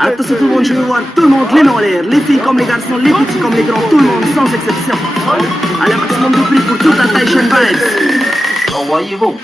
Attention tout le monde, je veux voir tout le monde, les mains en l'air, les filles comme les garçons, les petits comme les grands, tout le monde sans exception. Allez, un maximum de bruit pour toute la Taishan Vibes. Envoyez-vous.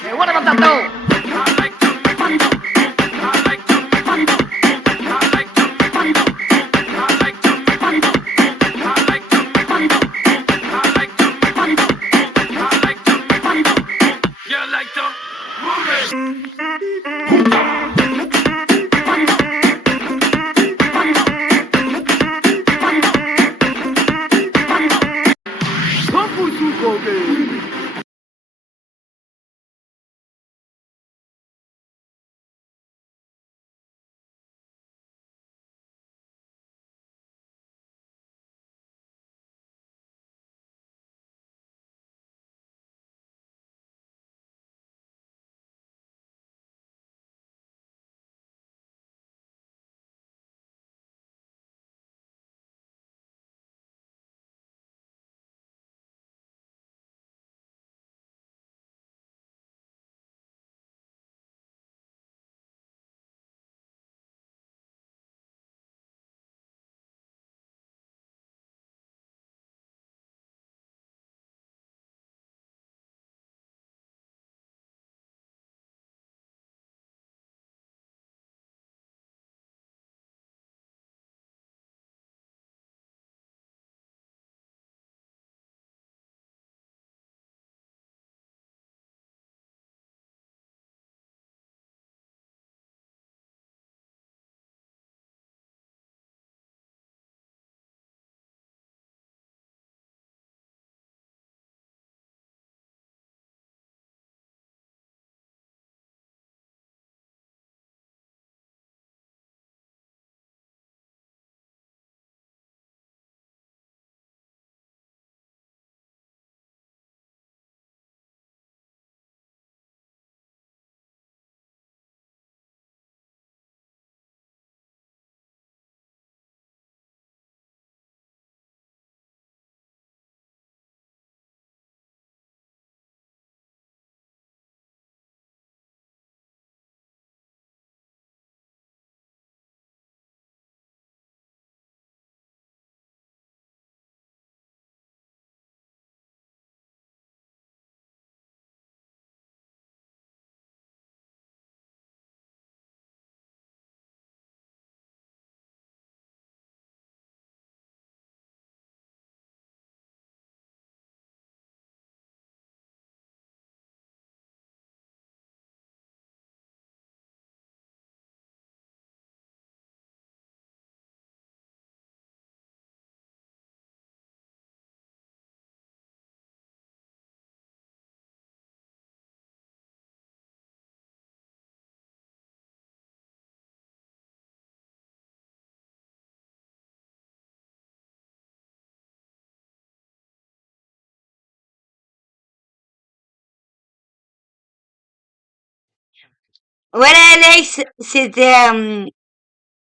Voilà Alex, c'était un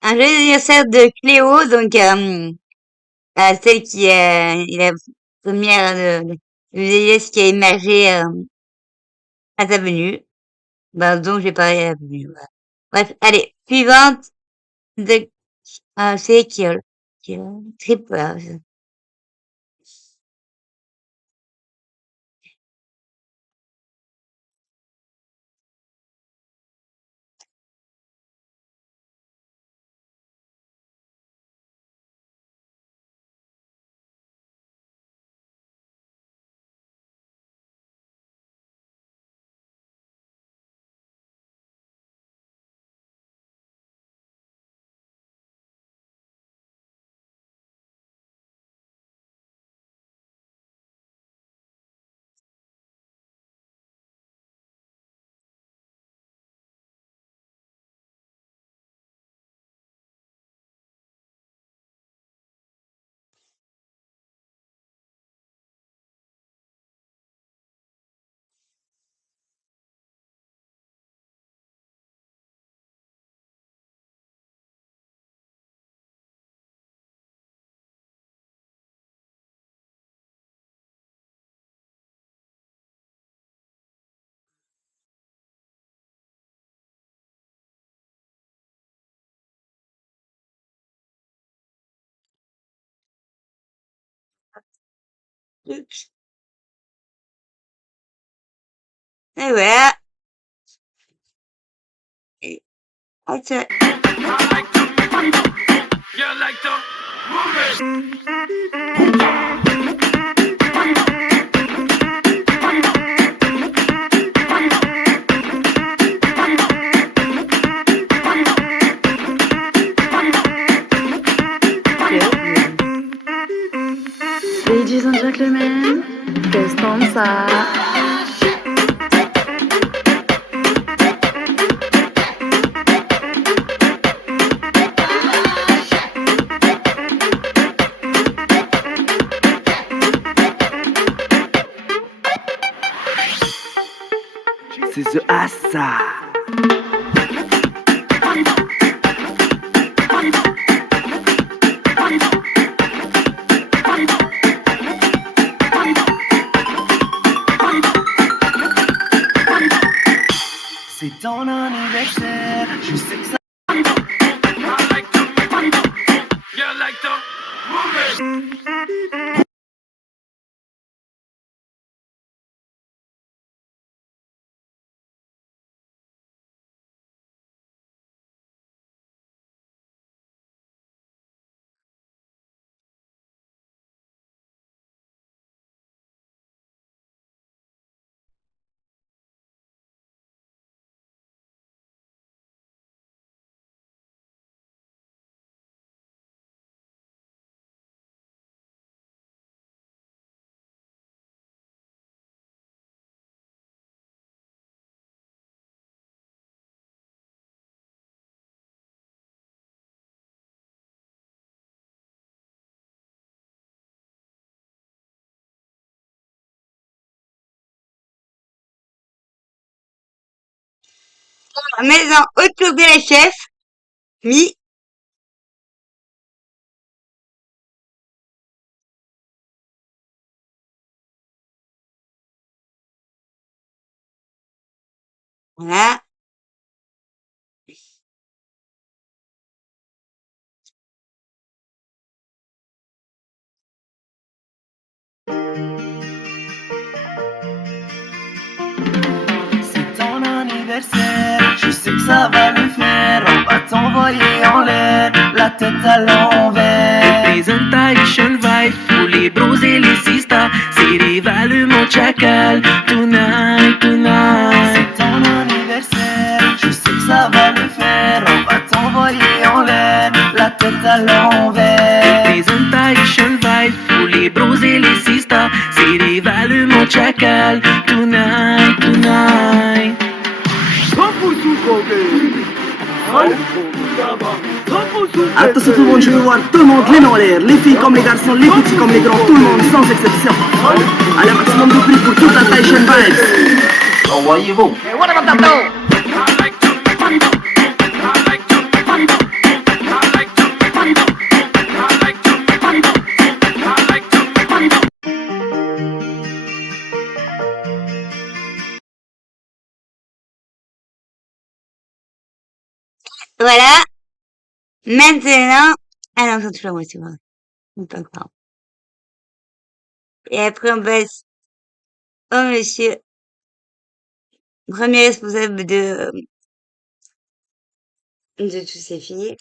jeu d'anniversaire de Cléo, donc celle qui est la première de vieillesse qui a émergé à sa venue. Bah, donc j'ai parlé à la venue. Voilà. Bref, allez, suivante de c'est Kill. Tripper. Et voilà. Et, ok. Ladies and gentlemen, Costanza. C'est The Assa. C'est ton anniversaire, je sais que ça. Maison autour de la chef. Mi. Voilà. C'est ton anniversaire, je sais que ça va le faire. On va t'envoyer en l'air, la tête à l'envers. Presentation vibe pour les bros et les sisters. C'est l'évaluement chacal. Tonight, tonight. C'est ton anniversaire, je sais que ça va le faire. On va t'envoyer en l'air, la tête à l'envers. Presentation vibe pour les bros et les sisters. C'est l'évaluement chacal. Tonight, tonight. Attention tout le monde, je veux voir tout le monde les mains en l'air. Les filles comme les garçons, les petits comme les grands, tout le monde sans exception. Allez, un maximum de prix pour toute la Taishan Vibes. Envoyez-vous. Voilà. Maintenant. Ah non, c'est toujours moi, c'est vrai. C'est pas grave. Et après, on passe au monsieur. Premier responsable de tous ces filles.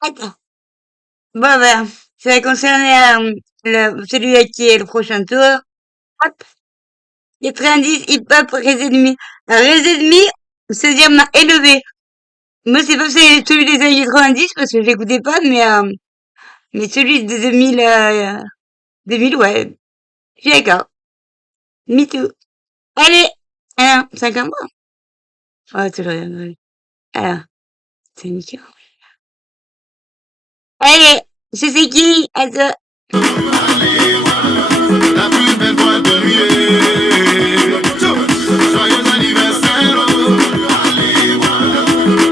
Attends. Bon, ben, ça va concerner celui à qui est le prochain tour. Hop. 90, hip-hop, Résedmi. Résedmi, c'est-à-dire m'a élevé. Moi, c'est pas celui des années 90 parce que j'écoutais pas, mais celui de 2000, 2000, ouais. Je suis d'accord. Me too. Allez! Alors, 50 mois. Oh, toujours rien. Ouais. Alors, c'est nickel. Allez! C'est qui? Attends. La plus belle boîte de nuit. Joyeux anniversaire, oh.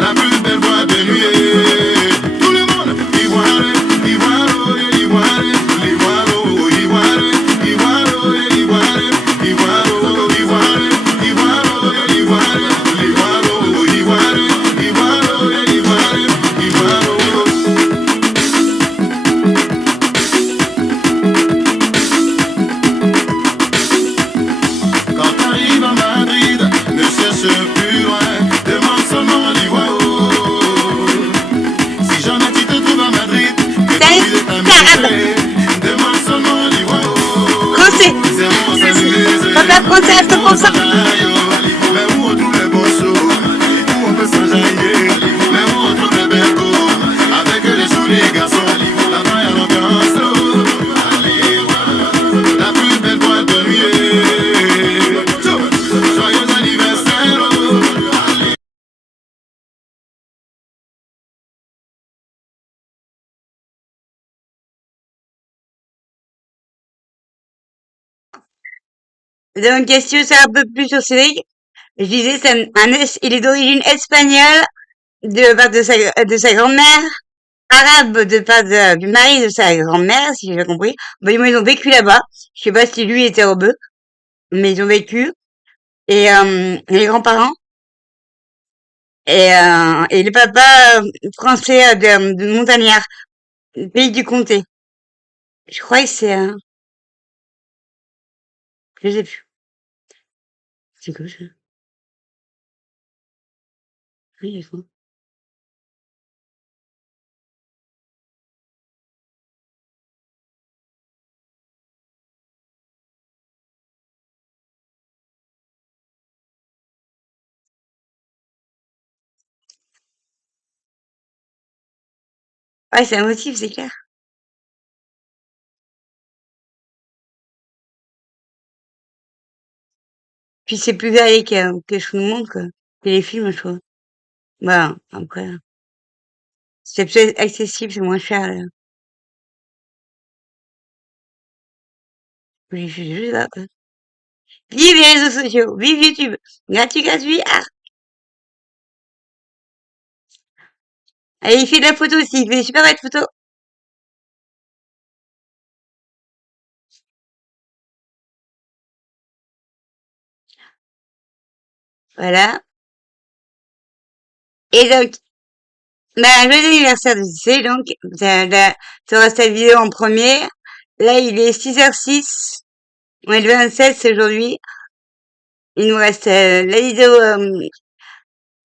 La plus belle boîte de nuit. Tout le monde, ivoire, ivoire, oh, ivoire, ivoire, oh, ivoire, ivoire, oh, ivoire, ivoire, oh, ivoire, ivoire, oh, ivoire, ivoire, oh, ivoire, ivoire, oh, ivoire, ivoire, oh. Quand t'arrives à Madrid, ne cherche plus loin, demande seulement l'Ivoire. Si jamais tu te trouves à Madrid, que tu Salut, es ta Carab. musée, demande seulement l'Ivoire. Français. C'est bon, c'est musée, Papa français à c'est bon, 100%. ça jaille. Mais où on trouve les bons shows, où on peut s'enjailler, mais où on trouve les belles go, avec les jolis garçons, là-bas y'a l'ambiance. La plus belle boîte de nuit. Joyeux anniversaire. Donc, question, c'est un peu plus sur Cédric. Je disais, il est d'origine espagnole, de part de sa grand-mère, arabe de part du mari de sa grand-mère, si j'ai bien compris. Bon, ils ont vécu là-bas. Je sais pas si lui était rebeu, mais ils ont vécu. Et les grands-parents. Et le papa français de Montagnard, pays du comté. Je crois que c'est... je sais plus. C'est quoi ça? Oui, il faut. Ouais, c'est un motif, c'est clair. Puis c'est plus varié que je nous montre, quoi. Que les films, je trouve. Bah, après, c'est plus accessible, c'est moins cher, là. Je sais pas, quoi. Vive les réseaux sociaux, vive YouTube. Gratuit, gratuit, ah. Allez, il fait de la photo aussi, il fait des super belles photos. Voilà. Et donc, bah, joyeux anniversaire de C, donc, t'auras cette vidéo en premier. Là, il est 6h06. On est le 27, c'est aujourd'hui. Il nous reste la vidéo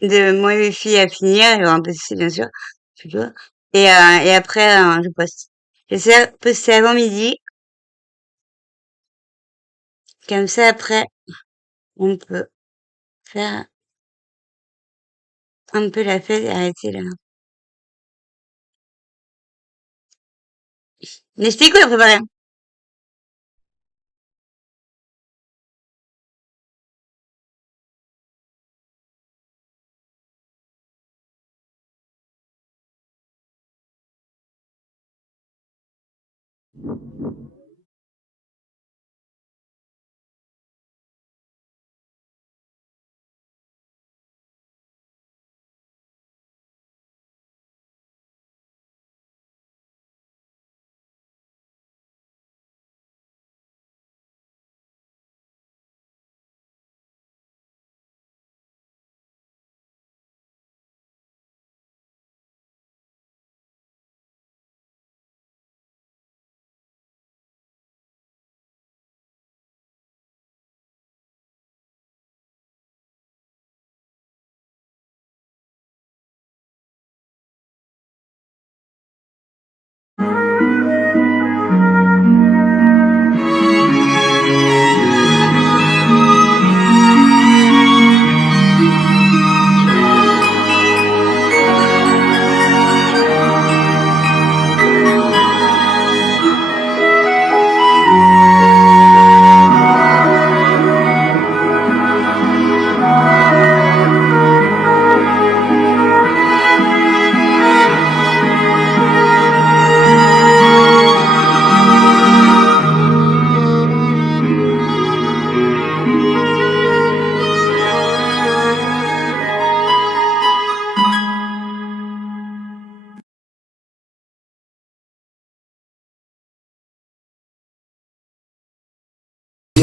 de moi et mes filles à finir. Il y aura un peu de C, bien sûr. Tu vois. Et après, je poste. J'essaie de poster avant midi. Comme ça, après, on peut faire un peu la fête et arrêter là. Mais c'était cool à préparer.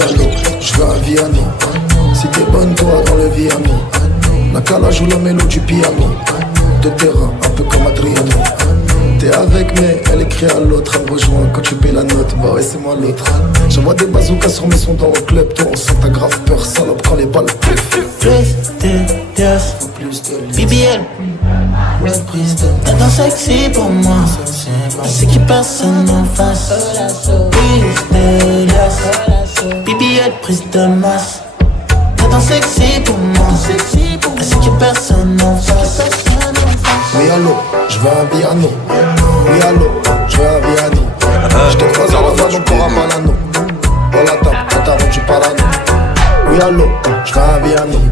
Diallo, je veux un Vianney. Si t'es bonne toi dans le Vianney, la cala joue la mélodie du piano. De terrain, un peu comme Adriano. T'es avec mais elle écrit à l'autre. Elle me rejoint quand tu payes la note. Bah ouais c'est moi l'autre. J'envoie des bazookas sur mes sons dans le club. Toi on sent ta grave peur salope quand les balles puffent. Prestigious, BBL, t'es tant sexy pour moi. C'est qui personne en face. Prestigious, BBL, prise de masse. T'es tant sexy pour moi. C'est qui personne en face. Oui allô, je veux un Vianney. Oui allô, je veux un Vianney. Je te croise à la voix donc t'auras pas l'anneau. On la tape, on t'a rendu parano. Oui allô, je veux un Vianney.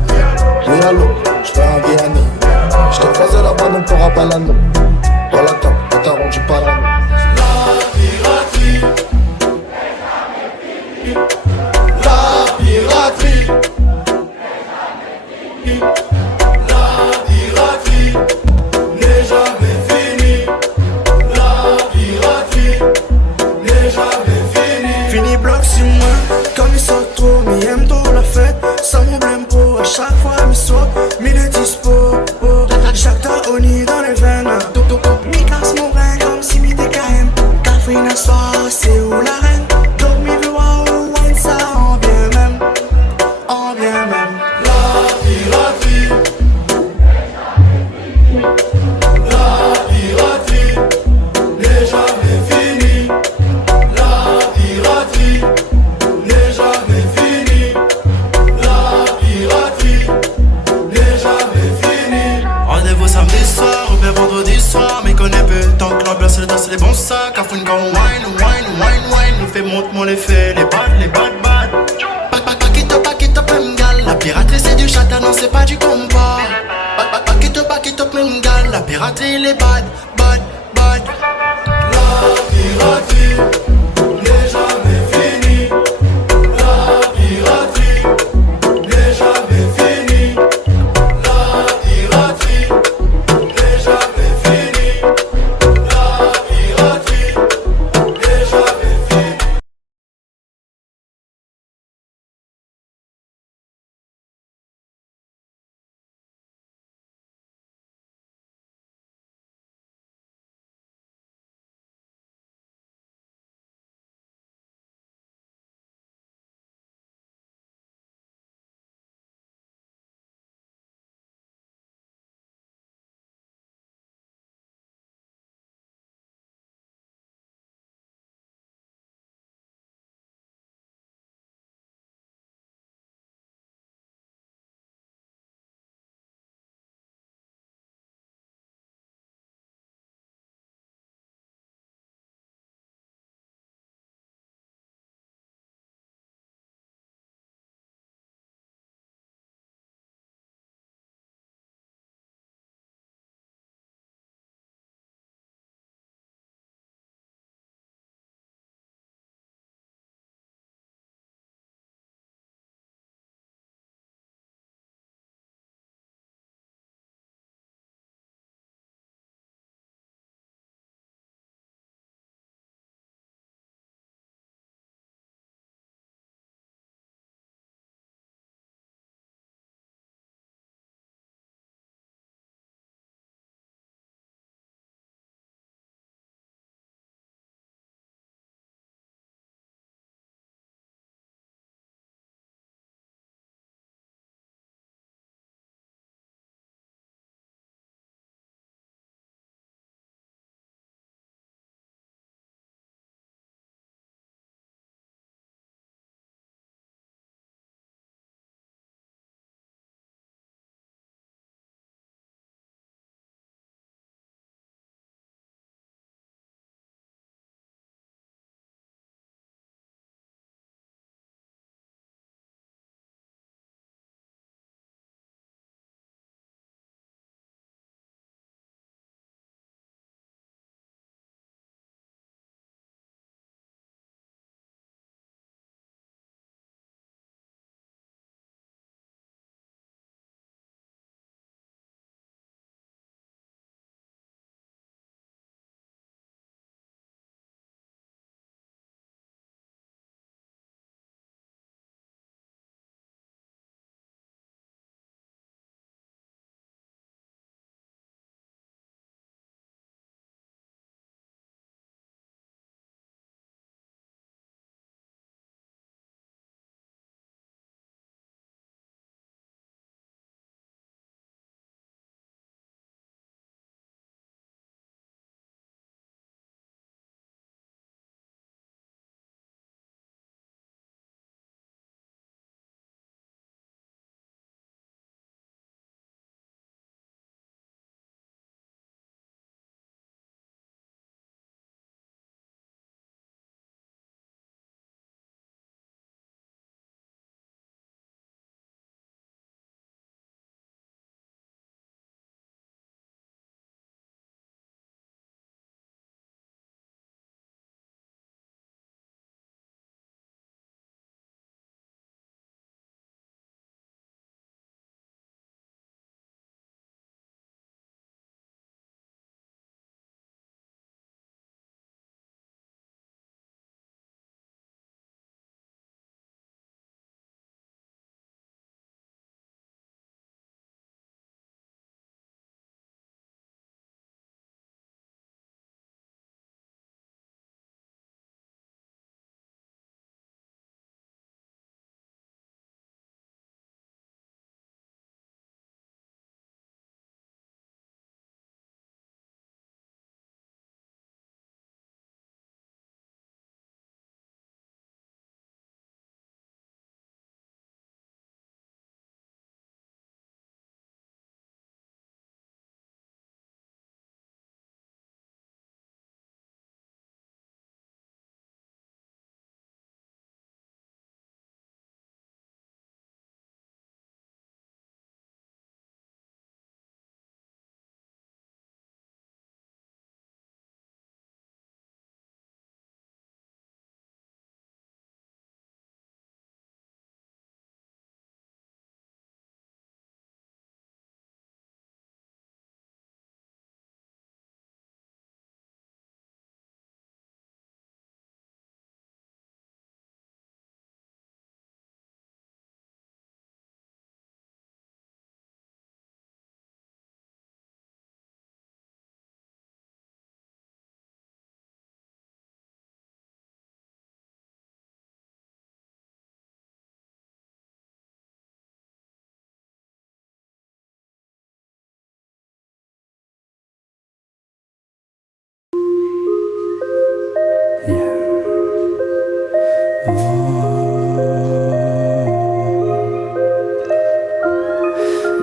Oui allô, je veux un Vianney. Je te croise à la voix donc t'auras pas l'anneau. On la tape, on t'a rendu parano. La piraterie. La piraterie n'est jamais finie. La piraterie n'est jamais finie. Fini bloc sur moi, comme ils sortent trop, mais aiment trop la fête. Sans mon blême pour à chaque fois, mes soirs, mille est dispo. Chaque taoni dans les veines. Mi casse mon rein comme si mi TKM. Caféine à soir, c'est où la reine? Donc mi veut wow, wine ça en bien même. En bien même. La piraterie. La piraterie n'est jamais finie. La piraterie n'est jamais finie. La piraterie n'est jamais finie. Rendez-vous samedi soir ou bien vendredi soir. Mais connais peu tant que l'ambiance c'est danser les bons sacs. Cafouine quand on wine. Nous fait monte mon effet, les bad. Back it up, même gal. La piraterie c'est du chata, non c'est pas du combat. Back it up, même gal. La piraterie les bad. La piraterie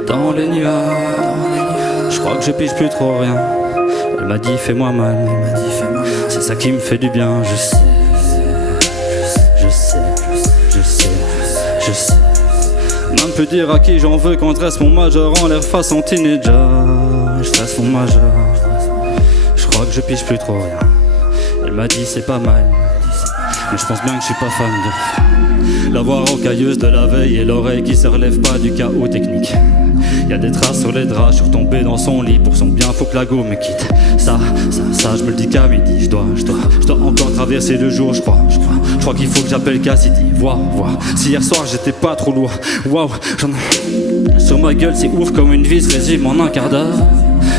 dans les nuages. Je crois que je pige plus trop rien. Elle m'a dit fais-moi mal, c'est ça qui me fait du bien. Je sais, je sais, je sais, je sais. Même peut dire à qui j'en veux quand je dresse mon majeur en l'air face en teenager. Je dresse mon majeur. Je crois que je pige plus trop rien. Elle m'a dit c'est pas mal, mais je pense bien que je suis pas fan de la voix rocailleuse de la veille et l'oreille qui se relève pas du chaos technique. Y'a des traces sur les draps, je suis retombé dans son lit. Pour son bien, faut que la go me quitte. Ça, je me le dis qu'à midi. Je dois encore traverser le jour, je crois qu'il faut que j'appelle Cassidy. Voir. Si hier soir j'étais pas trop lourd. Waouh, sur ma gueule, c'est ouf comme une vis résume en un quart d'heure.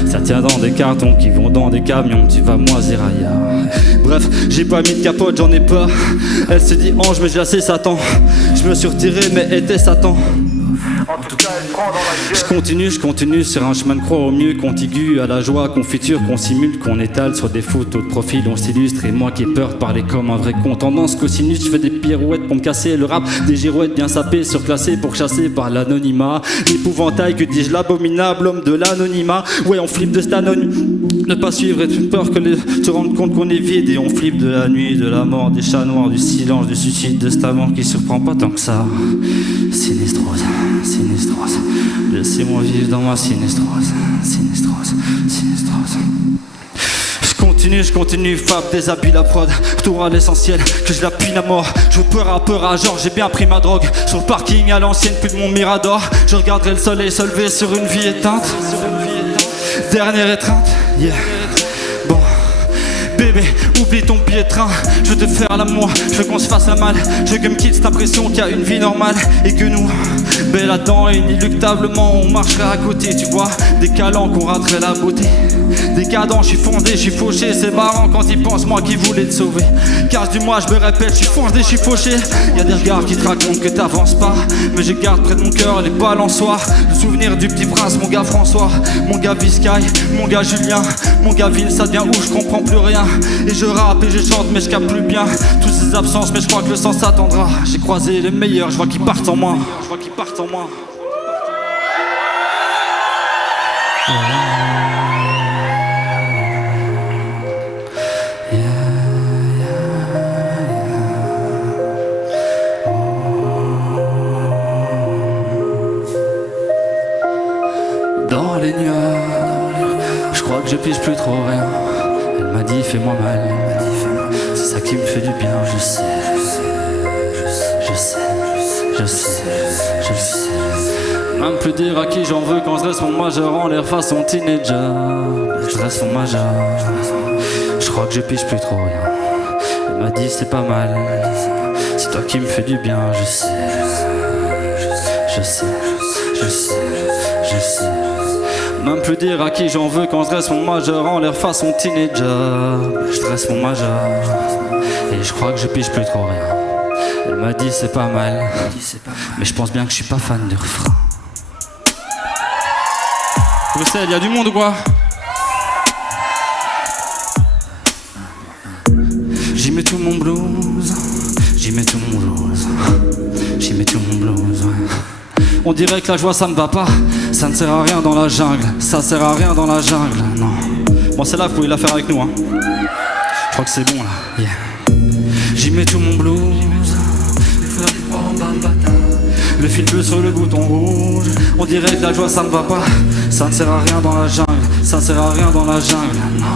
Ça tient dans des cartons qui vont dans des camions. Tu vas moisir ailleurs. Bref, j'ai pas mis de capote, j'en ai peur. Elle se dit ange, mais j'ai assez Satan. Je me suis retiré, mais était Satan. En tout cas, elle prend dans la gueule. Je continue sur un chemin de croix au mieux contigu à la joie, confiture qu'on simule, qu'on étale sur des photos de profil, on s'illustre. Et moi qui ai peur de parler comme un vrai con, tendance cosinus, je fais des pirouettes pour me casser le rap, des girouettes bien sapées, surclassées pour chasser par l'anonymat. L'épouvantail, que dis-je, l'abominable homme de l'anonymat. Ouais, on flippe de cet anonyme, ne pas suivre et peur que te rendre compte qu'on est vide. Et on flippe de la nuit, de la mort, des chats noirs, du silence, du suicide, de cet amour qui surprend pas tant que ça. Sinistrose. Laissez-moi vivre dans ma sinistrose. Je continue, Fab, déshabille la prod. Retour à l'essentiel, que je l'appuie à mort. Je veux peur à genre, j'ai bien pris ma drogue. Sur le parking à l'ancienne, plus de mon mirador. Je regarderai le soleil se lever sur une vie éteinte. Dernière étreinte, yeah. Bon, bébé, oublie ton billet de train. Je veux te faire l'amour, je veux qu'on se fasse la malle. Je veux que me quitte cette impression qu'il y a une vie normale. Et que nous, ben là-dedans, inéluctablement, on marcherait à côté, tu vois. Des calanques, on raterait la beauté. Décadent, je suis fondé, je suis fauché. C'est marrant quand ils pensent moi qui voulais te sauver. Car du moi je me répète, je suis foncé, je suis fauché. Y'a des regards qui te racontent que t'avances pas, mais je garde près de mon cœur les balançoires. Le souvenir du petit prince, mon gars François, mon gars Viscaï, mon gars Julien, mon gars Ville, ça devient où je comprends plus rien. Et je rappe et je chante mais je capte plus bien toutes ces absences, mais je crois que le sens attendra. J'ai croisé les meilleurs, je vois qu'ils partent en moi. Dans les nuages, je crois que je pige plus trop rien. Elle m'a dit fais-moi mal, c'est ça qui me fait du bien. Je sais. Même plus dire à qui j'en veux quand je dresse mon majeur en l'air façon teenager. Je dresse mon majeur, je crois que je pige plus trop rien. Elle m'a dit c'est pas mal, c'est toi qui me fais du bien. Je sais. Même plus dire à qui j'en veux quand je dresse mon majeur en l'air façon teenager. Je dresse mon majeur et je crois que je pige plus trop rien. Elle m'a dit c'est pas mal, mais je pense bien que je suis pas fan de refrain. Bruxelles, y'a du monde ou quoi? J'y mets tout mon blues, ouais. On dirait que la joie ça ne va pas, ça ne sert à rien dans la jungle, ça sert à rien dans la jungle, non. Bon celle-là vous pouvez la faire avec nous hein. Je crois que c'est bon là, yeah. J'y mets tout mon blues, le fil bleu sur le bouton rouge. On dirait que la joie ça ne va pas, ça ne sert à rien dans la jungle, ça sert à rien dans la jungle, non.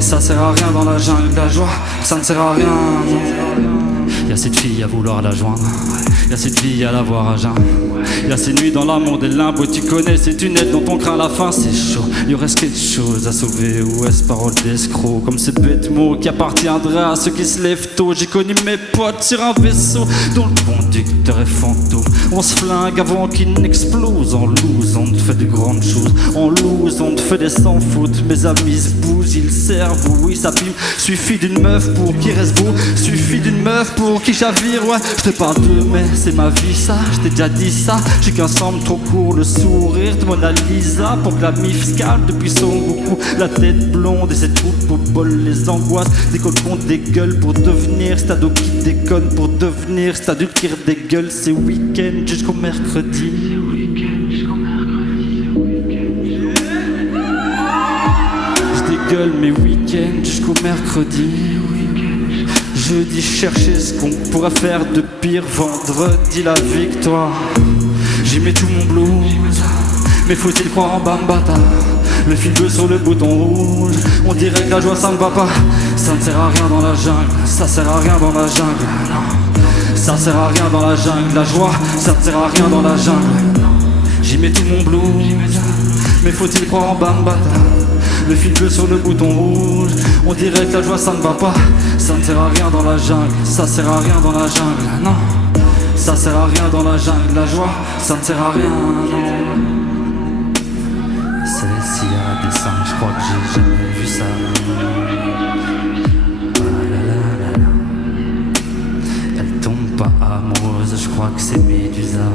Ça sert à rien dans la jungle, la joie, ça ne sert à rien, non. Y'a cette fille à vouloir la joindre, y'a cette fille à la voir à jeun. Y'a ces nuits dans l'amour des limbes, tu connais ces tunnels dont on craint la fin, c'est chaud. Il reste quelque chose à sauver, ou est-ce parole d'escroc? Comme ces bêtes mots qui appartiendraient à ceux qui se lèvent tôt. J'ai connu mes potes sur un vaisseau dont le conducteur est fantôme. On se flingue avant qu'il n'explose. En loose, on te fait de grandes choses. En loose, on te fait des sans faute. Mes amis se bousillent le cerveau, oui ça pime. Suffit d'une meuf pour qu'il reste beau. Suffit d'une meuf pour qui chavire, ouais. Je te parle de mais c'est ma vie ça, je t'ai déjà dit ça. J'ai qu'un semble trop court, le sourire de Mona Lisa. Pour que la mif se calme depuis son beaucoup. La tête blonde et cette coupe au bol, les angoisses. Décolle contre des gueules pour devenir cet ado qui déconne pour devenir cet adulte qui des gueules. C'est week-end jusqu'au mercredi. gueule mes week-ends jusqu'au mercredi. Jeudi, chercher ce qu'on pourrait faire de pire. Vendredi, la victoire. J'y mets tout mon blues. Mais faut-il croire en Bambata? Le fil bleu sur le bouton rouge. On dirait que la joie ça ne va pas. Ça ne sert à rien dans la jungle. Ça sert à rien dans la jungle. Non. Ça sert à rien dans la jungle. La joie, ça ne sert à rien dans la jungle. J'y mets tout mon blues. Mais faut-il croire en Bambata? Le fil bleu sur le bouton rouge. On dirait que la joie ça ne va pas. Ça ne sert à rien dans la jungle. Ça sert à rien dans la jungle. Non. Ça sert à rien dans la jungle. La joie ça ne sert à rien. Non. Celle-ci a des seins, je crois que j'ai jamais vu ça. Ah là là là là. Elle tombe pas amoureuse, je crois que c'est Médusa.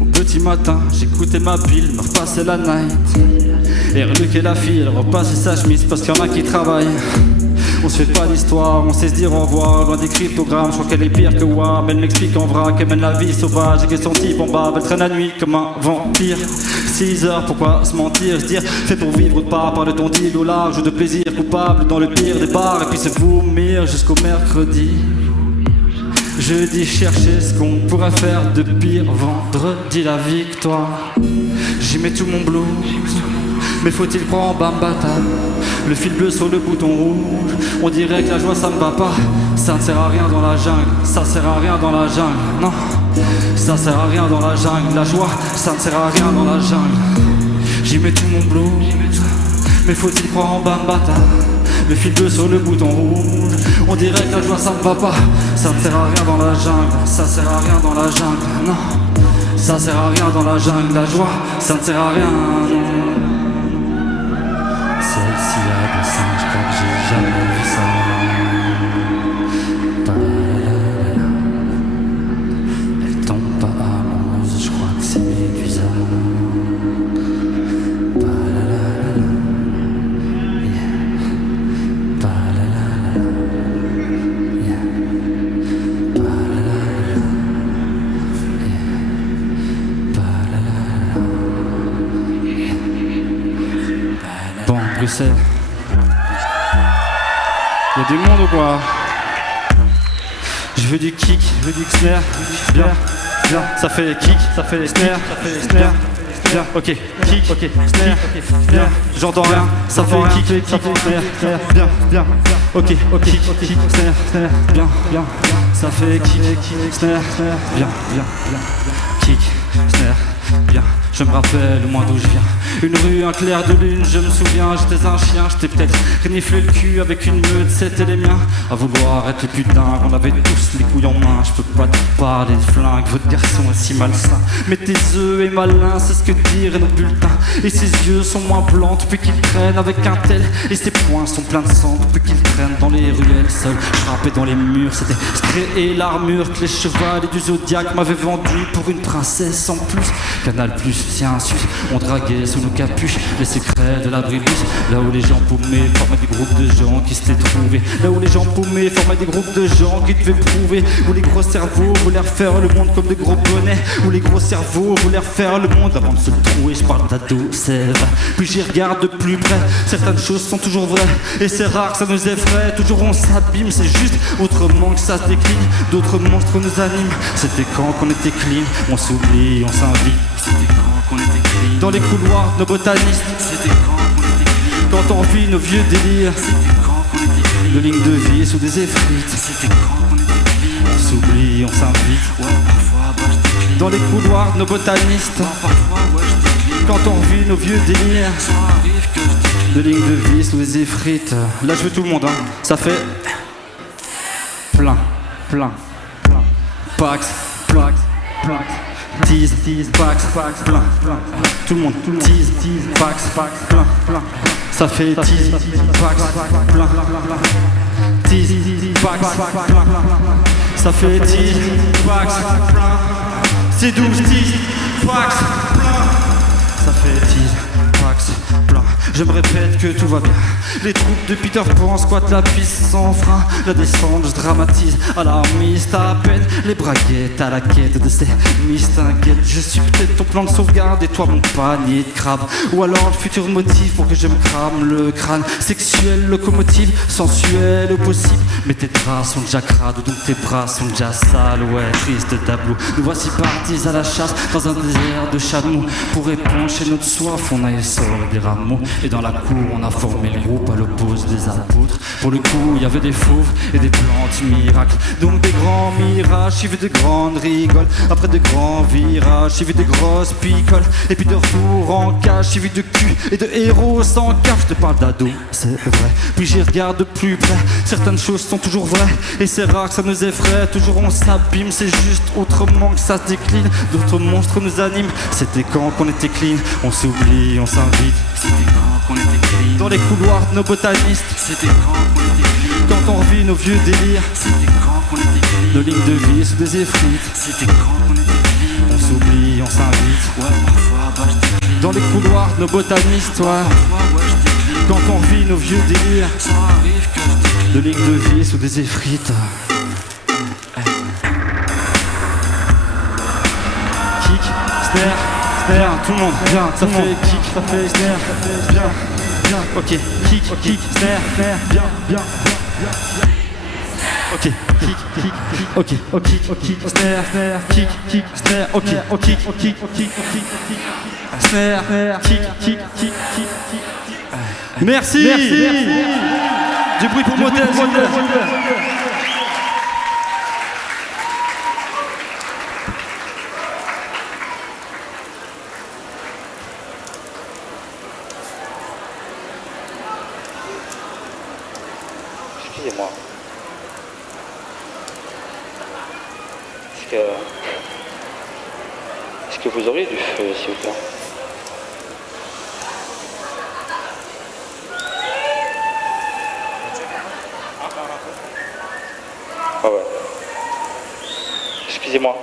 Au petit matin, j'écoutais ma pile, me repassait la night. Et Luc et la fille, elle repassait sa chemise parce qu'il y en a qui travaillent. On se fait pas d'histoire, on sait se dire au revoir. Loin des cryptogrammes, je crois qu'elle est pire que Wam. Elle m'explique en vrac, elle mène la vie sauvage et que son type en bas, elle traîne la nuit comme un vampire. 6 heures, pourquoi se mentir, se dire fait pour vivre ou pas, parle de ton deal au large, de plaisir coupable dans le pire des bars. Et puis se vomir jusqu'au mercredi. Jeudi, chercher ce qu'on pourrait faire de pire. Vendredi, la victoire. J'y mets tout mon blues. Mais faut-il croire en Bambata? Le fil bleu sur le bouton rouge. On dirait que la joie ça ne va pas. Ça ne sert à rien dans la jungle. Ça sert à rien dans la jungle. Non. Ça sert à rien dans la jungle. La joie ça ne sert à rien dans la jungle. J'y mets tout mon blues. Mais faut-il croire en Bambata? Le fil bleu sur le bouton rouge. On dirait que la joie ça ne va pas. Ça ne sert à rien dans la jungle. Ça sert à rien dans la jungle. Non. Ça sert à rien dans la jungle. La joie ça ne sert à rien. Non. Celle-ci a des seins, je crois que j'ai jamais vu ça. Elle tombe pas amoureuse, je crois que c'est Médusa. Bon, Bruxelles. Y'a du monde ou quoi? Je veux du kick, je veux du snare. Bien, bien, ça fait kick, ça fait snare, ça fait snare. Bien, ok, kick, ok, snare, bien, j'entends rien, ça fait kick, ça fait snare, bien, bien, ok, kick, snare, bien, bien, ça fait kick, snare, bien, bien, bien, kick, snare, bien. Je me rappelle au moins d'où je viens. Une rue, un clair de lune, je me souviens. J'étais un chien, j'étais peut-être reniflé le cul avec une meute, c'était les miens. À vouloir être les putains, on avait tous les couilles en main. Je peux pas te parler de flingue, votre garçon est si malsain. Mais tes œufs est malin, c'est ce que dirent nos bulletins. Et ses yeux sont moins blancs depuis qu'il traîne avec un tel. Et ses poings sont pleins de sang depuis qu'il traîne dans les ruelles seul. Je rappais dans les murs, c'était Stré et l'armure que les chevaliers du Zodiac m'avaient vendu pour une princesse en plus. Canal Plus, tiens, on draguait sous nos capuches les secrets de l'abribus. Là où les gens paumés formaient des groupes de gens qui s'étaient trouvés. Là où les gens paumés formaient des groupes de gens qui devaient prouver. Où les gros cerveaux voulaient refaire le monde comme des gros bonnets. Où les gros cerveaux voulaient refaire le monde avant de se le trouver. Je parle d'ado, c'est vrai. Puis j'y regarde de plus près. Certaines choses sont toujours vraies et c'est rare que ça nous effraie. Toujours on s'abîme, c'est juste autrement que ça se décline. D'autres monstres nous animent. C'était quand qu'on était clean. On s'oublie, on s'invite. C'était quand qu'on était clean. Dans les couloirs, nos botanistes. C'était quand qu'on était clean. Quand on vit nos vieux délires. C'était quand qu'on était clean. De lignes de vie sous des effrites. C'était quand qu'on était clean. On s'oublie, on s'invite. Ouais, parfois, bah j'étais clean. Dans les couloirs, nos botanistes. Parfois, ouais, j'étais clean. Quand on vit nos vieux délires. Ça arrive que j'étais clean. De lignes de vie sous des effrites. Là, je veux tout le monde, hein. Ça fait plein. Pax, Pax. Tease, Pax, plein. Tout le monde, tease, Pax, plein. Ça fait tease, Pax, plein. Tease, Pax, plein. Ça fait tease, Pax, plein. C'est 12, tease, Pax, plein. Ça fait tease, Pax, plein. Je me répète que tout va bien. Les troupes de Peter Pan squattent la piste sans frein. La descente, je dramatise. Alarmiste à peine. Les braguettes à la quête de ces mistinguettes. Je suis peut-être ton plan de sauvegarde et toi mon panier de crabe. Ou alors le futur motif pour que je me crame le crâne. Sexuel, locomotive, sensuel au possible. Mais tes draps sont déjà crades, donc tes bras sont déjà sales. Ouais, triste tableau. Nous voici partis à la chasse dans un désert de chameaux. Pour épancher notre soif, on a essor des rameaux. Et dans la cour, on a formé le groupe à l'opposé des apôtres. Pour le coup, il y avait des fauves et des plantes miracles. Donc des grands mirages, j'ai vu de grandes rigoles. Après de grands virages, j'ai vu de grosses picoles. Et puis de retour en cage, j'ai vu de cul et de héros sans cave. Je te parle d'ado, c'est vrai. Puis j'y regarde de plus près. Certaines choses sont toujours vraies et c'est rare que ça nous effraie. Toujours on s'abîme, c'est juste autrement que ça se décline. D'autres monstres nous animent. C'était quand qu'on était clean. On s'oublie, on s'invite. C'était quand qu'on était clean. Dans les couloirs de nos botanistes. C'était quand qu'on était clean. Quand on revit nos vieux délires. C'était quand qu'on était clean. Nos lignes de vie sous des effrites. C'était quand qu'on était clean. On s'oublie, on s'invite. Ouais, parfois, bah j'étais clean. Dans les couloirs de nos botanistes, ouais. Parfois, ouais, j'étais clean. Quand on revit nos vieux délires. Ça arrive que j'étais clean. Nos lignes de vie sous des effrites. Kick, snare, tout le monde, bien, ça fait kick, ça fait snare, bien, ok, kick, snare, bien, ok, kick, snare, kick, snare, ok, snare, kick. Merci. Du bruit pour Motel. Excusez-moi. Est-ce que vous auriez du feu, s'il vous plaît? Ah ouais. Excusez-moi.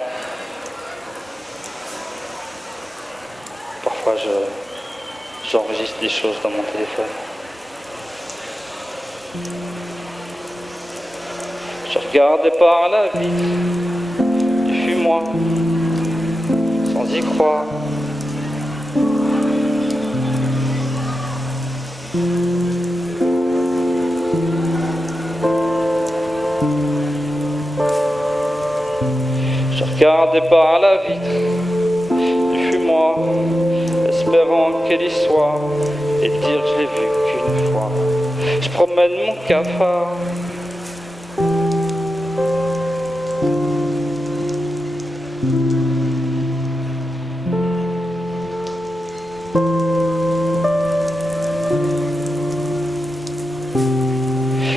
Parfois, j'enregistre des choses dans mon téléphone. Je regardais par la vitre du fumoir, sans y croire. Je regardais par la vitre du fumoir, espérant qu'elle y soit, et dire que je l'ai vu qu'une fois. Je promène mon cafard.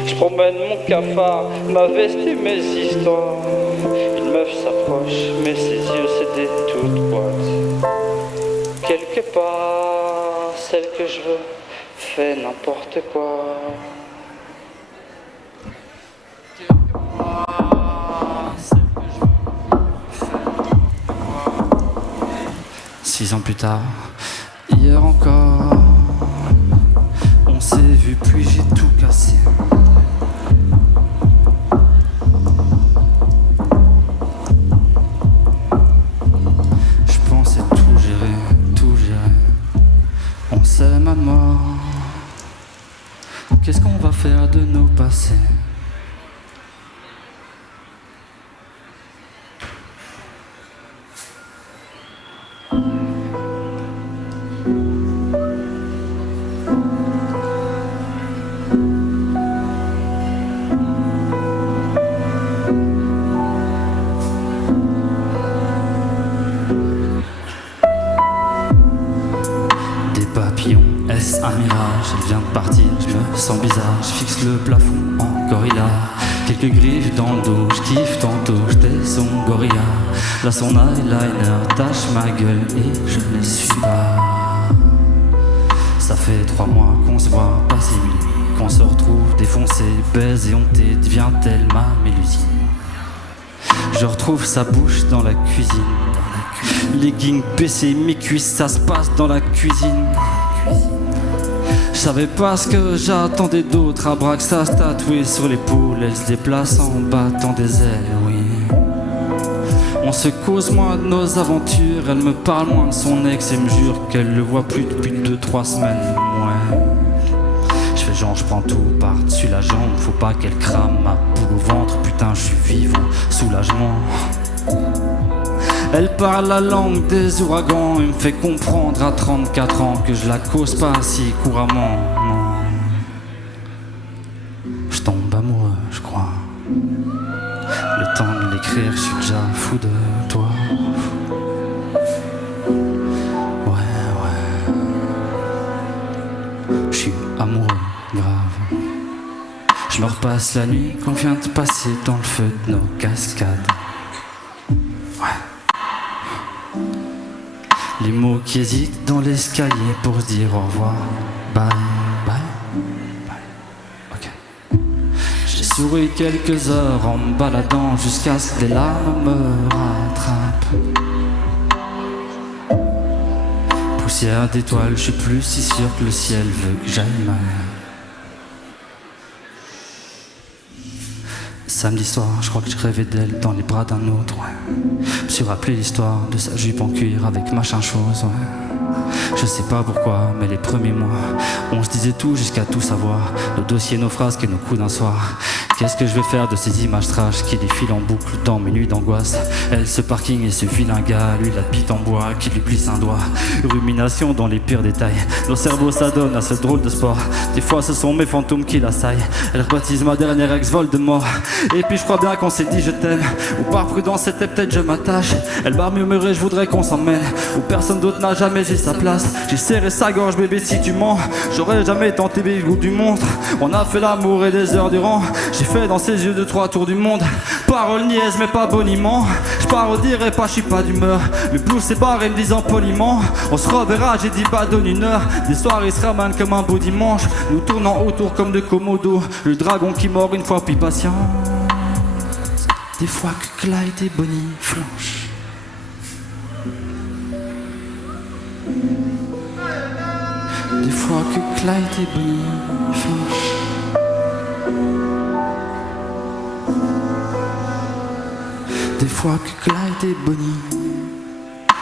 Je promène mon cafard, ma veste et mes histoires. Une meuf s'approche, mais ses yeux c'est des toutes boîtes. Quelque part, celle que je veux fait n'importe quoi. 6 ans plus tard, hier encore, on s'est vu puis j'ai tout cassé. Je pensais tout gérer, on s'aime à mort. Qu'est-ce qu'on va faire de nos passés? Un mirage, elle vient de partir, je me sens bizarre, je fixe le plafond en gorilla. Quelques griffes dans le dos, je kiffe tantôt, j'étais son gorilla. Là son eyeliner tâche ma gueule et je ne suis pas. Ça fait 3 mois qu'on se voit pas si nuit, qu'on se retrouve défoncé, baise et honté, devient-elle ma mélusine. Je retrouve sa bouche dans la cuisine, leggings baissés, mes cuisses, ça se passe dans la cuisine. Je savais pas ce que j'attendais d'autre. Abraxas tatoué sur l'épaule, elle se déplace en battant des ailes, oui. On se cause moins de nos aventures, elle me parle moins de son ex et me jure qu'elle le voit plus depuis 2-3 semaines, ouais. Je fais genre je prends tout par-dessus la jambe, faut pas qu'elle crame ma boule au ventre, putain je suis vivant, soulagement. Elle parle la langue des ouragans et me fait comprendre à 34 ans que je la cause pas si couramment, non. Je tombe amoureux, je crois. Le temps de l'écrire, je suis déjà fou de toi. Ouais. Je suis amoureux, grave. Je me repasse la nuit qu'on vient de passer dans le feu de nos cascades. Les mots qui hésitent dans l'escalier pour se dire au revoir. Bye. Ok. J'ai souri quelques heures en me baladant jusqu'à ce que les larmes me rattrapent. Poussière d'étoiles, je suis plus si sûr que le ciel veut que j'aille mal. Samedi soir, je crois que je rêvais d'elle dans les bras d'un autre, ouais. Je me suis rappelé l'histoire de sa jupe en cuir avec machin chose, ouais. Je sais pas pourquoi, mais les premiers mois, on se disait tout jusqu'à tout savoir. Nos dossiers, nos phrases, que nos coups d'un soir. Qu'est-ce que je vais faire de ces images trash qui défilent en boucle dans mes nuits d'angoisse? Elle, ce parking et ce vilain gars, lui la bite en bois qui lui glisse un doigt. Rumination dans les pires détails. Nos cerveaux s'adonnent à ce drôle de sport. Des fois ce sont mes fantômes qui l'assaillent. Elle rebaptise ma dernière ex-Voldemort. Et puis je crois bien qu'on s'est dit je t'aime. Ou par prudence c'était peut-être je m'attache. Elle m'a murmuré je voudrais qu'on s'emmène. Où personne d'autre n'a jamais eu sa place. J'ai serré sa gorge bébé si tu mens. J'aurais jamais tenté le goût du monstre. On a fait l'amour et des heures durant. J'ai fait dans ses yeux 2-3 tours du monde. Parole niaise mais pas boniment. Je parodierai pas, je suis pas d'humeur. Le blues s'est barré me disant poliment. On se reverra, j'ai dit pas donne une heure. Des soirées se ramènent comme un beau dimanche. Nous tournant autour comme de Komodo. Le dragon qui mord une fois puis patient. Des fois que Clyde et Bonnie flanchent. Des fois que Clyde et Bonnie flanchent. Des fois que Clyde et Bonnie,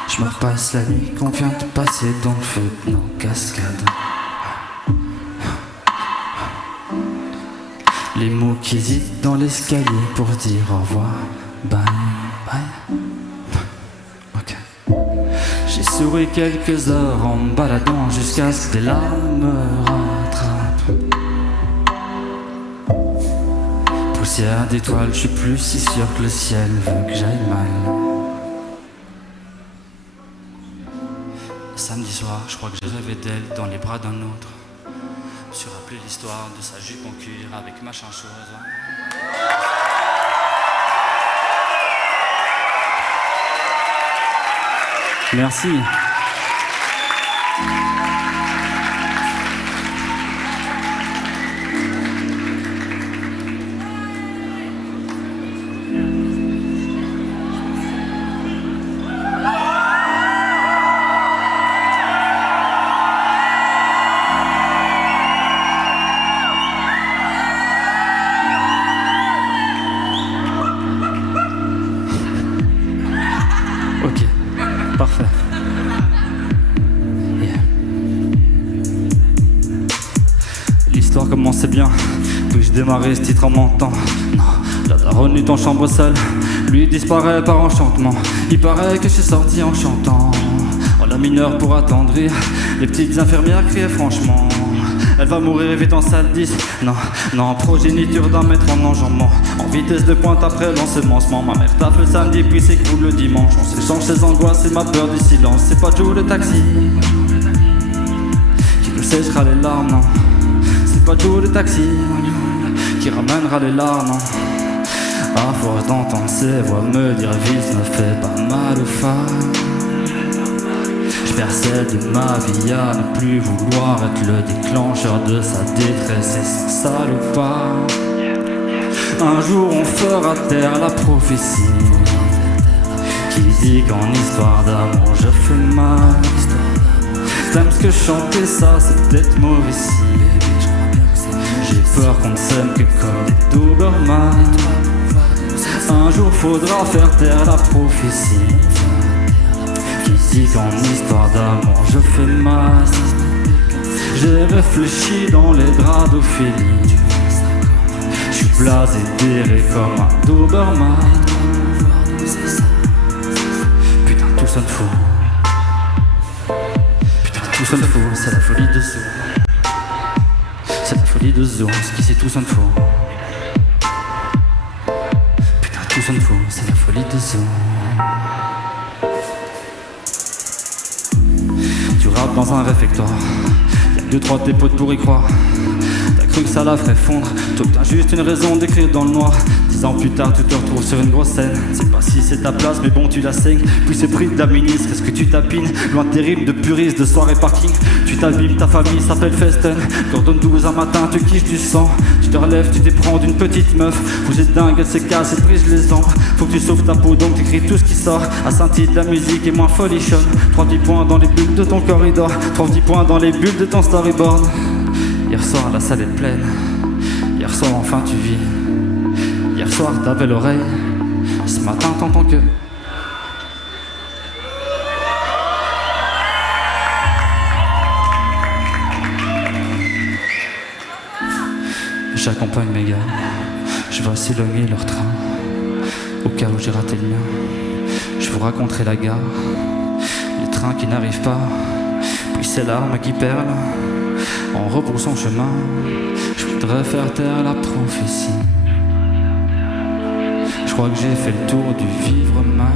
je me repasse la nuit qu'on vient de passer dans le feu de nos cascades. Les mots qui hésitent dans l'escalier pour dire au revoir. Bye. Ok. J'ai souri quelques heures en me baladant jusqu'à ce que les larmes me rattrapent. Poussière d'étoiles, je suis plus si sûr que le ciel veut que j'aille mal. Samedi soir, je crois que j'ai rêvé d'elle dans les bras d'un autre. Je me suis rappelé l'histoire de sa jupe en cuir avec machin chose. Merci. Ok, parfait. Yeah. L'histoire commençait bien, puis je démarrais ce titre en mentant. Non, la daronne est en chambre seule, lui disparaît par enchantement. Il paraît que je suis sorti en chantant. En la mineure pour attendrir, les petites infirmières criaient franchement. Elle va mourir vite en salle 10. Non, progéniture d'un maître en enjambement. En vitesse de pointe après l'ensemencement. Ma mère taffe le samedi puis s'écroule le dimanche. On s'échange ses angoisses et ma peur du silence. C'est pas Joe le taxi qui me séchera les larmes, non. C'est pas Joe le taxi qui ramènera les larmes, non. À force d'entendre ces voix me dire vite me fait pas mal aux femmes. Je perçais de ma vie à ne plus vouloir être le déclencheur de sa détresse et son salopard. Un jour on fera taire la prophétie qui dit qu'en histoire d'amour je fais mal. T'aimes ce que je chante et ça c'est peut-être mauvais signe. J'ai peur qu'on ne s'aime que comme des Doberman. Un jour faudra faire taire la prophétie qui dit qu'en histoire d'amour je fais mal. J'ai réfléchi dans les draps d'Ophélie. J'suis blasé, déré comme un Doberman. Putain, tout sonne faux. Putain, tout sonne faux, c'est la folie de Zo. C'est la folie de Zo, ce qui c'est tout sonne faux. Putain, tout sonne faux, c'est la folie de Zo. Tu rappes dans un réfectoire. Y'a 2-3 de tes potes pour y croire. T'as cru que ça la ferait fondre. Toi t'as juste une raison d'écrire dans le noir. 10 ans plus tard tu te retrouves sur une grosse scène. C'est pas si c'est ta place mais bon tu la saignes. Puis c'est pris de la ministre, est-ce que tu tapines? Loin de tes rimes de puristes, de soirée parking. Tu t'abîmes, ta famille s'appelle Festen. Coordonne 12 un matin, tu quiches du sang. Tu te relèves, tu t'éprends d'une petite meuf. Vous êtes dingue, elle se casse, elle brise les angles. Faut que tu sauves ta peau donc t'écris tout ce qui sort. À Saint-Tite, la musique est moins folichonne. 3 petits points dans les bulles de ton corridor. 3 petits points dans les bulles de ton storyboard. Hier soir la salle est pleine. Hier soir enfin tu vis. Hier soir t'avais l'oreille. Ce matin t'entends que j'accompagne mes gars. Je vais s'éloigner leur train. Au cas où j'ai raté le mien, je vous raconterai la gare. Les trains qui n'arrivent pas. Puis ces larmes qui perlent en repoussant chemin. Je voudrais faire taire la prophétie. Je crois que j'ai fait le tour du vivre mal.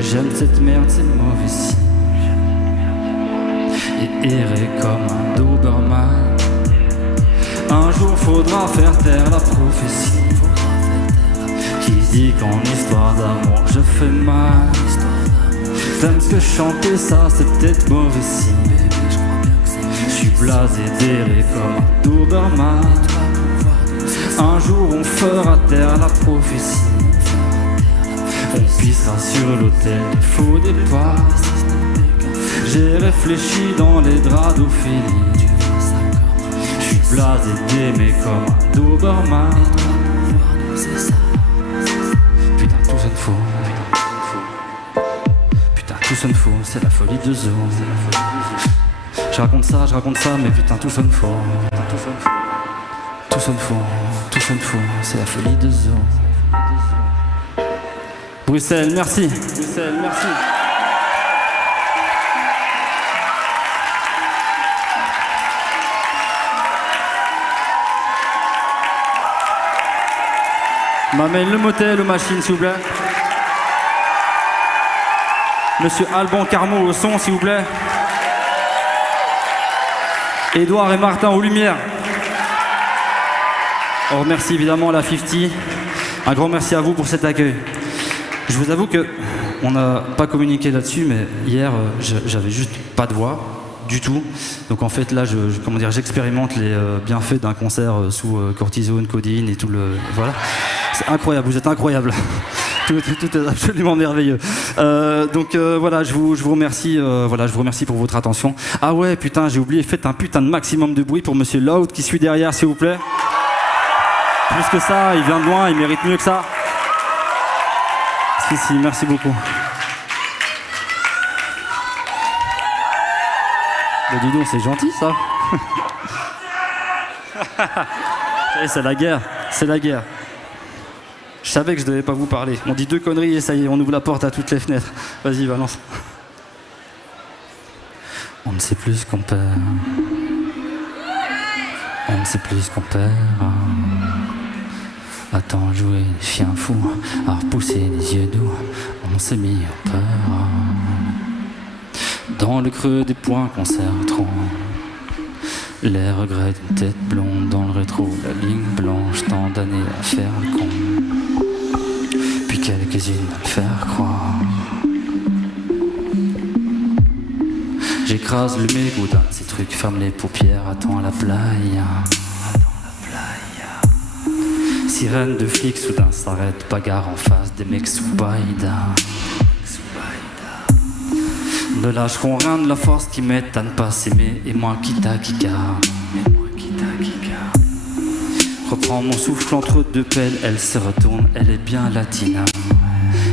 J'aime cette merde, c'est mauvais signe. Et errer comme un Doberman. Un jour faudra faire taire la prophétie qui dit qu'en histoire d'amour je fais mal. T'aimes ce que chanter, ça c'est peut-être mauvais signe. J'suis blasé, déré comme un Doberman. Un jour on fera taire la prophétie. On pissera sur l'autel des faux départs. J'ai réfléchi dans les draps d'Ophélie. J'suis blasé d'aimer comme un Doberman. Putain tout sonne faux. Putain tout sonne faux, c'est la folie de Zo. Je raconte ça, mais putain tout sonne faux. Tout sonne faux, tout sonne faux, c'est la folie de Zo. Bruxelles, merci. Bruxelles, merci. M'amène le motel aux machines, s'il vous plaît. Monsieur Alban Carmo au son, s'il vous plaît. Édouard et Martin aux lumières. On remercie évidemment la 50. Un grand merci à vous pour cet accueil. Je vous avoue que on n'a pas communiqué là-dessus, mais hier j'avais juste pas de voix du tout. Donc en fait là, j'expérimente les bienfaits d'un concert sous cortisone, codéine et tout le voilà. C'est incroyable, vous êtes incroyable. Tout est absolument merveilleux. Voilà, je vous remercie. Voilà, je vous remercie pour votre attention. Ah ouais, putain, j'ai oublié. Faites un putain de maximum de bruit pour Monsieur Loud qui suit derrière, s'il vous plaît. Plus que ça, il vient de loin, il mérite mieux que ça. Si, merci beaucoup. Bah dis donc, c'est gentil ça. C'est la guerre, c'est la guerre. Je savais que je devais pas vous parler. On dit 2 conneries et ça y est, on ouvre la porte à toutes les fenêtres. Vas-y, balance. On ne sait plus ce qu'on perd. On ne sait plus ce qu'on perd. Attends, jouer les chiens fous, à repousser les yeux doux. On s'est mis en peur. Dans le creux des poings qu'on serre trop. Les regrets d'une tête blonde dans le rétro. La ligne blanche, tant d'années à faire le con. Puis quelques-unes à le faire croire. J'écrase le mégot d'un de ces trucs, ferme les paupières, attends à la playa. Sirène de flics, soudain s'arrête, bagarre en face des mecs sous baïda. Ne lâcheront rien de la force qui m'aide à ne pas s'aimer. Et moi qui t'a qui garde. Reprends mon souffle entre deux pelles. Elle se retourne, elle est bien latine.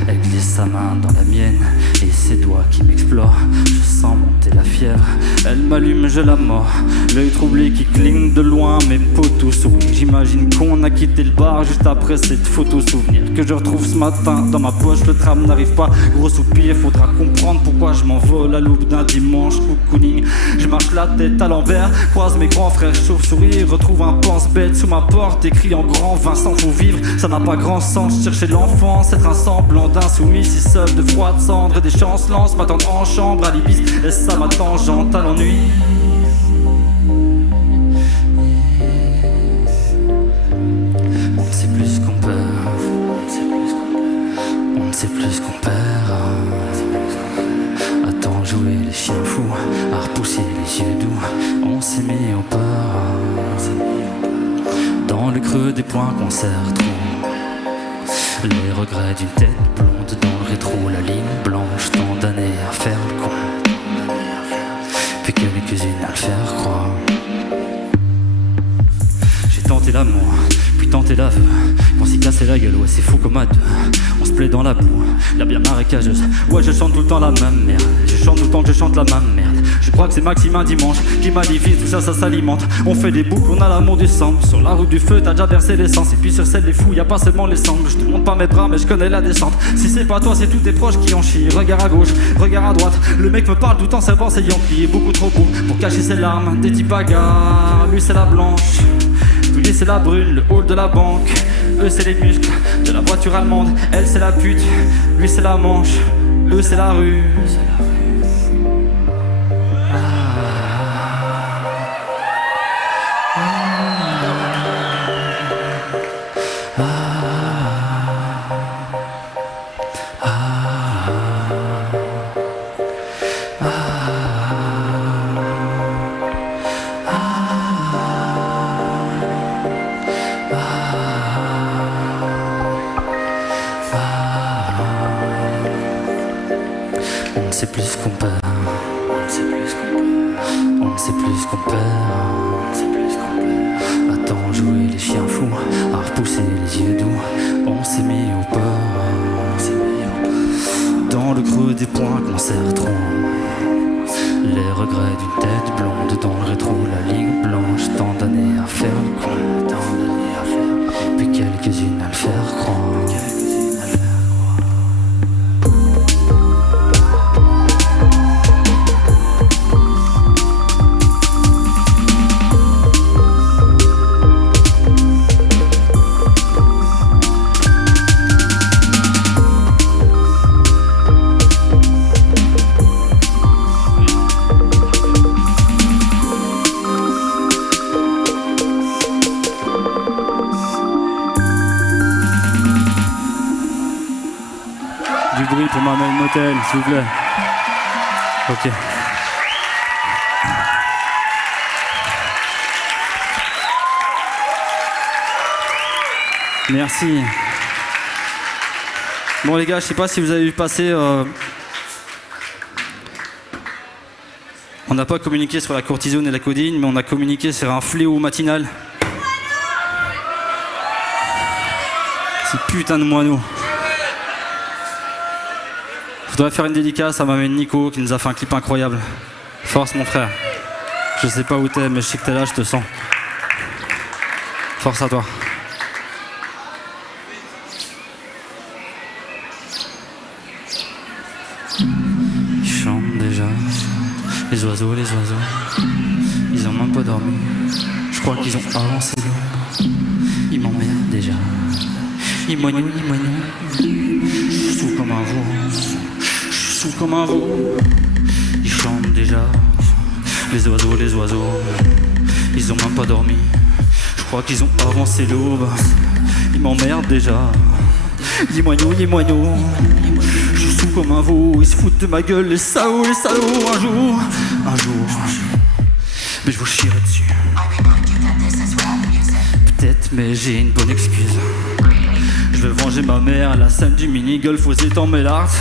Elle glisse sa main dans la mienne et ses doigts qui m'explorent. Je sens monter la fièvre. Elle m'allume, je la mords. L'œil troublé qui cligne de loin, mes potos sourient. J'imagine qu'on a quitté le bar juste après cette photo souvenir que je retrouve ce matin dans ma poche. Le tram n'arrive pas, gros soupir. Faudra comprendre pourquoi je m'envole à l'aube d'un dimanche cocooning. Je marche la tête à l'envers, croise mes grands frères chauve-souris. Retrouve un pense-bête sous ma porte, écrit en grand: Vincent, faut vivre, ça n'a pas grand sens. Chercher l'enfance, être un semblant d'insoumis, si seul de froides cendres et des chancelances m'attendent en chambre à l'ibis. Et ça ma tangente à l'ennui. On ne sait plus ce qu'on perd, on ne sait plus ce qu'on perd. Attends jouer les chiens fous, à repousser les yeux doux. On s'est mis au peur. Dans le creux des poings qu'on serre trop. Les regrets d'une tête blonde dans le rétro, la ligne blanche, tant d'années à faire le con, puis quelques-unes à le faire croire. J'ai tenté l'amour, puis tenté l'aveu, qu'on s'y cassait la gueule, ouais c'est fou comme à deux. On se plaît dans la boue, la bien marécageuse. Ouais je chante tout le temps la même merde, je chante tout le temps que je chante la même merde. Je crois que c'est Maximin dimanche qui m'a dit vite, tout ça, ça s'alimente. On fait des boucles, on a l'amour du sang. Sur la route du feu, t'as déjà versé l'essence. Et puis sur celle des fous, y'a pas seulement les cendres. Je te montre pas mes bras, mais je connais la descente. Si c'est pas toi, c'est tous tes proches qui en chient. Regard à gauche, regard à droite. Le mec me parle tout en servant ses Yankees. Beaucoup trop beau pour cacher ses larmes. Des types bagarres, lui c'est la blanche. Lui c'est la brune, le hall de la banque. Eux c'est les muscles de la voiture allemande. Elle c'est la pute, lui c'est la manche. Eux c'est la rue. On ne sait plus ce qu'on perd, on ne sait plus ce qu'on perd, on ne sait plus ce qu'on perd, on ne sait plus ce qu'on perd. Attends jouer les chiens fous, à repousser les yeux doux. On s'est mis au peur, on s'est mis au peur. Dans le creux des poings qu'on serre trop. Les regrets d'une tête blonde dans le rétro, la ligne blanche. Tant d'années à faire le con, tant d'années à faire, puis quelques-unes à le faire croire. Du bruit pour ma main motel, s'il vous plaît. Ok. Merci. Bon les gars, je sais pas si vous avez vu passer... On n'a pas communiqué sur la cortisone et la codéine, mais on a communiqué sur un fléau matinal. Ces putains de moineaux. Je voudrais faire une dédicace à ma mère Nico qui nous a fait un clip incroyable. Force mon frère. Je sais pas où t'es, mais je sais que t'es là, je te sens. Force à toi. Ils chantent déjà. Les oiseaux, ils ont même pas dormi. Je crois qu'ils ont avancé l'eau. Ils m'emmerdent déjà. Ils moignent. Je suis sous comme un veau. Comme un veau, ils chantent déjà. Les oiseaux, ils ont même pas dormi. Je crois qu'ils ont avancé l'aube. Ils m'emmerdent déjà. Ils moignent. Je suis sous comme un veau. Ils se foutent de ma gueule, les salauds. Un jour, mais je vous chierai dessus. Peut-être, mais j'ai une bonne excuse. Je veux venger ma mère, la scène du mini-golf aux étangs Mélards.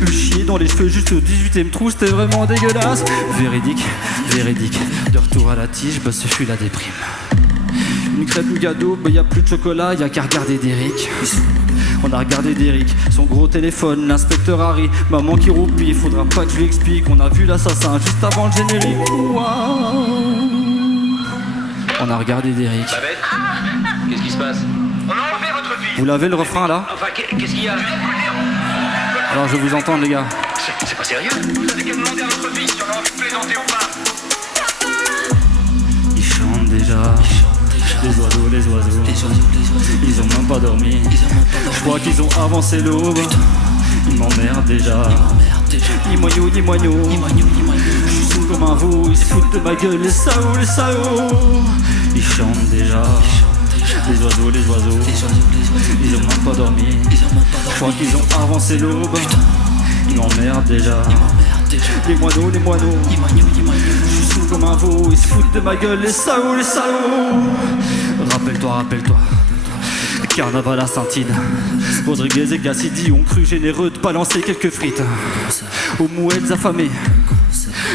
Le chier dans les cheveux juste au 18ème trou, c'était vraiment dégueulasse. Véridique, véridique, de retour à la tige, bah ce fut la déprime. Une crêpe, une gâteau, bah y a plus de chocolat, y a qu'à regarder Derrick. On a regardé Derrick, son gros téléphone, l'inspecteur Harry, maman qui roupie, faudra pas que je lui explique. On a vu l'assassin juste avant le générique. Wow. On a regardé Derrick. Babette, qu'est-ce qui se passe? On a enlevé votre fille. Vous l'avez le refrain là? Enfin, qu'est-ce qu'il y a? Alors je vous entends les gars. C'est pas sérieux? Vous avez qu'à demander à votre fille si on a envie de plaisanter ou pas. Ils chantent déjà. Les oiseaux, ils ont même pas dormi. Je crois qu'ils ont avancé l'aube. Ils m'emmerdent déjà. Ni moignot, ni moignot. Je suis sous comme un veau. Ils se foutent de ma gueule, les salauds, les salauds. Ils chantent déjà. Les oiseaux, ils ont même pas dormi. Je crois qu'ils ont avancé l'aube. Ils m'emmerdent déjà. Les moineaux, je suis sous comme un veau. Ils se foutent de ma gueule, les salauds, les salauds. Rappelle-toi, Carnaval à Saint-Tide. Rodriguez et Cassidy ont cru généreux de balancer quelques frites aux mouettes affamées,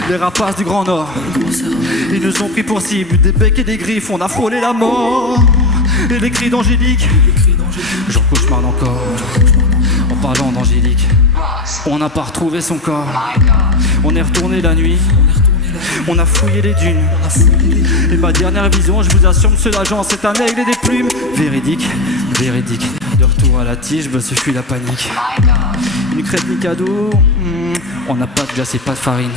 les rapaces du Grand Nord. Ils nous ont pris pour cible des becs et des griffes. On a frôlé la mort et les cris d'Angélique. J'en cauchemarde encore en parlant d'Angélique. On n'a pas retrouvé son corps. On est retourné la nuit. On a fouillé les dunes. Et ma dernière vision, je vous assure, monsieur l'agent, c'est un aigle et des plumes. Véridique, véridique. De retour à la tige, bah, ce fut la panique. Une crêpe, ni cadeau. On n'a pas de glace et pas de farine.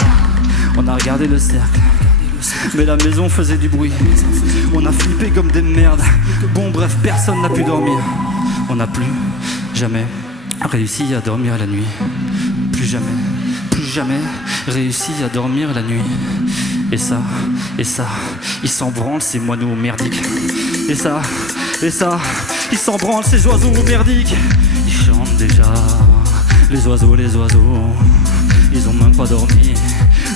On a regardé le cercle, mais la maison faisait du bruit. On a flippé comme des merdes. Bon bref, personne n'a pu dormir. On n'a plus jamais réussi à dormir la nuit. Plus jamais réussi à dormir la nuit. Et ça, ils s'en branlent ces moineaux merdiques. Et ça, ils s'en branlent ces oiseaux merdiques. Ils chantent déjà, les oiseaux, ils ont même pas dormi.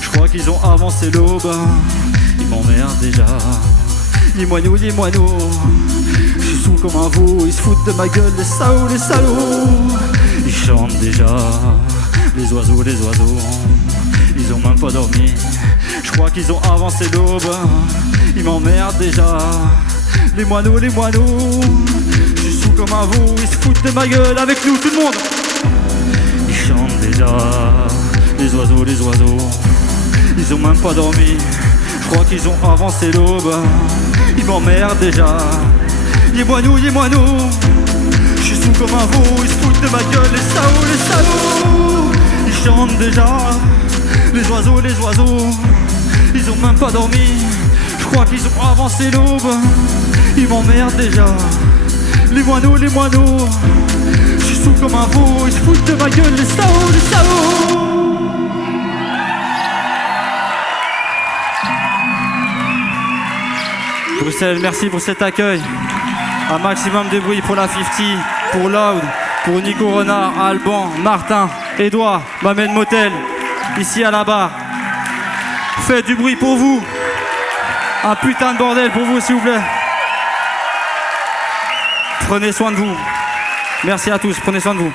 Je crois qu'ils ont avancé l'aube. Ils m'emmerdent déjà. Les moineaux, je suis sous comme un veau. Ils se foutent de ma gueule, les salauds. Ils chantent déjà, les oiseaux, ils ont même pas dormi. Je crois qu'ils ont avancé l'aube. Ils m'emmerdent déjà. Les moineaux, je suis sous comme un veau. Ils se foutent de ma gueule avec nous, tout le monde. Ils chantent déjà, les oiseaux, ils ont même pas dormi. Je crois qu'ils ont avancé l'aube. Ils m'emmerdent déjà. Les moineaux, je suis sous comme un veau. Ils se foutent de ma gueule, les salauds. Ils chantent déjà. Les oiseaux, ils ont même pas dormi. Je crois qu'ils ont avancé l'aube. Ils m'emmerdent déjà. Les moineaux, je suis sous comme un veau. Ils se foutent de ma gueule, les salauds. Bruxelles, merci pour cet accueil. Un maximum de bruit pour la 50, pour Loud, pour Nico Renard, Alban, Martin, Edouard, Mamel Motel, ici à la barre. Faites du bruit pour vous. Un putain de bordel pour vous, s'il vous plaît. Prenez soin de vous. Merci à tous, prenez soin de vous.